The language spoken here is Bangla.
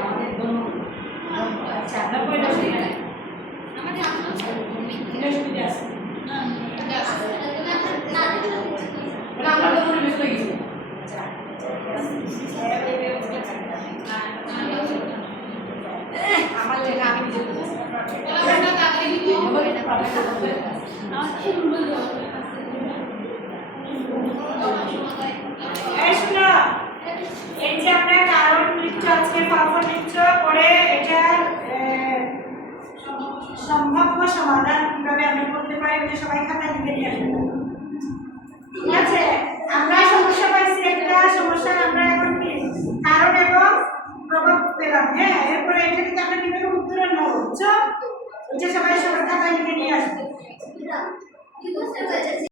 আমাদের দোনো আচ্ছা সুবিধা আছে মানে আমরা হয়ে গেছি লেখা আমি নিজে আমার সমাধান কীভাবে আমরা করতে পারি ওটা সবাই খাতা লিখে নিয়ে আসব। ঠিক আছে? আমরা সমস্যা পাইছি, একটা সমস্যা আমরা এখন কি কারণ এবং প্রভাব পেলাম হ্যাঁ? এরপরে এটা কিন্তু আমরা কীভাবে উত্তরণ নেব বুঝছ? এটা সবাই সবার খাতা লিখে নিয়ে আসবে।